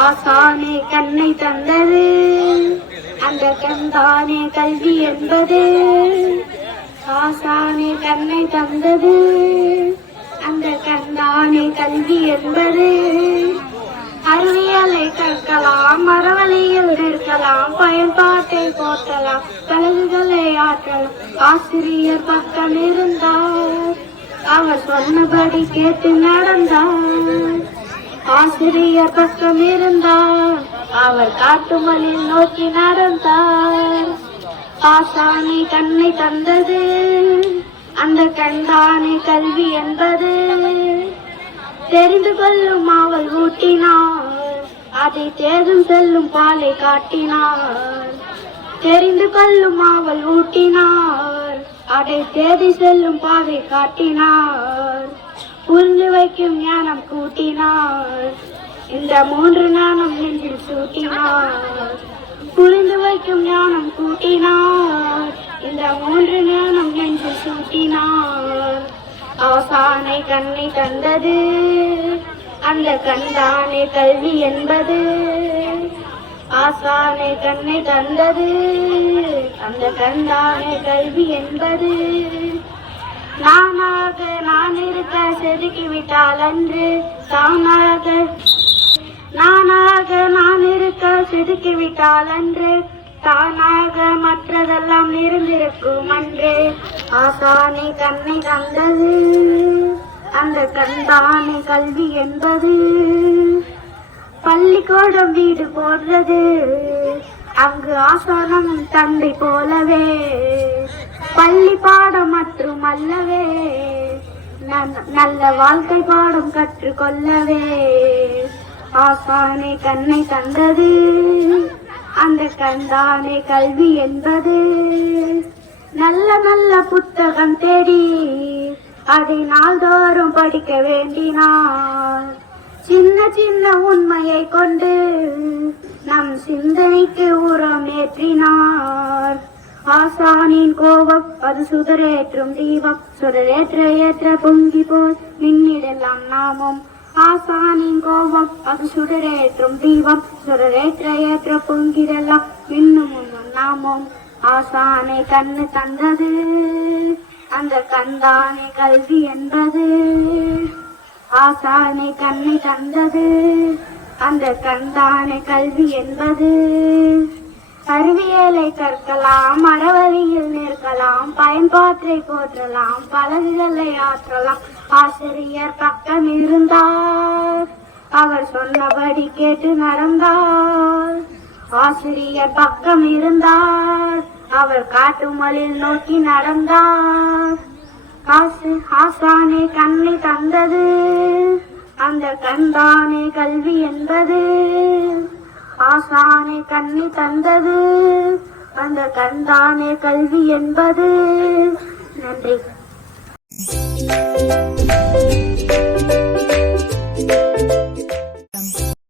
ஆசானே கண்ணை தந்தது அந்த கண்தானே கல்வி என்பது. ஆசானே கண்ணை தந்தது அந்த கண்தானே கல்வி என்பது. அறிவியலை கற்கலாம், மரவழியில் நிற்கலாம், பயன்பாட்டை போற்றலாம், பழகுகளை ஆற்றலாம். ஆசிரியர் பக்கம் இருந்தார், அவர் சொன்னபடி கேட்டு நடந்தார். ஆசிரியர் பக்கம் இருந்தார், அவர் காட்டுமலில் நோக்கி நடந்தார். ஆசானி கண்ணை தந்தது அந்த கண்தானே கல்வி என்பது. தெரிந்து கொள்ளும் அவள் ஊட்டினார், அதை தேடும் செல்லும் பாலை காட்டினார். தெரிந்து கொள்ளும் அவள் ஊட்டினார், அதை தேடி செல்லும் பாதை காட்டினார். புரிந்து வைக்கும் ஞானம் கூட்டினார், இந்த 3 ஞானம் நெஞ்சில் சூட்டினார். புரிந்து வைக்கும் ஞானம் கூட்டினார், இந்த 3 ஞானம் நெஞ்சில் சூட்டினார். ஆசானை கண்ணை தந்தது அந்த கண்தானே கல்வி என்பது. ஆசானை கண்ணை தந்தது அந்த கண்தானே கல்வி என்பது. நானாக நான் இருக்க செதுக்கிவிட்டால் அன்று தானாக. நானாக நான் இருக்க செதுக்கிவிட்டால் அன்று தானாக மற்றதெல்லாம் நிறைந்திருக்கும் அன்று. ஆசானே கண்ணை தந்தது அந்த கண்தானே கல்வி என்பது. பள்ளிக்கூடம் வீடு போன்றது, அங்கு ஆசானம் தந்தை போலவே. பள்ளி பாடம் மற்றும் அல்லவே, நல்ல வாழ்க்கை பாடம் கற்றுக்கொள்ளவே. ஆசானே கண்ணை தந்தது அந்த கண்தானே கல்வி என்பது. நல்ல நல்ல புத்தகம் தேடி அதை நாள்தோறும் படிக்க வேண்டினார். சின்ன சின்ன உண்மையை கொண்டு நம் சிந்தனைக்கு உரம் ஏற்றினார். ஆசானின் கோபம் அது சுடரேற்றும் தீபம், சுடரேற்ற ஏற்ற பொங்கி போல் மின்னிடலாம் நாமும். ஆசானின் கோபம் அது சுடரேற்றும் தீபம், சுடரேற்ற ஏற்ற பொங்கிடலாம் மின்னும் நாமும். ஆசானை கண்ணு தந்தது அந்த கண்தானே கல்வி என்பது. ஆசானை கண்ணை தந்தது அந்த கண்தானே கல்வி என்பது. அறிவியலை கற்கலாம், மரவழியில் நிற்கலாம், பயன்பாட்டை போற்றலாம், பழகுகளை ஆற்றலாம். ஆசிரியர் பக்கம் இருந்தார், அவர் சொன்னபடி கேட்டு நடந்தார். ஆசிரியர் பக்கம் இருந்தார், அவர் காட்டுமலில் நோக்கி நடந்தார். ஆசானே கண்ணை தந்தது அந்த கண்தானே கல்வி என்பது. ஆசானே கண்ணை தந்தது அந்த கண்தானே கல்வி என்பது. நன்றி.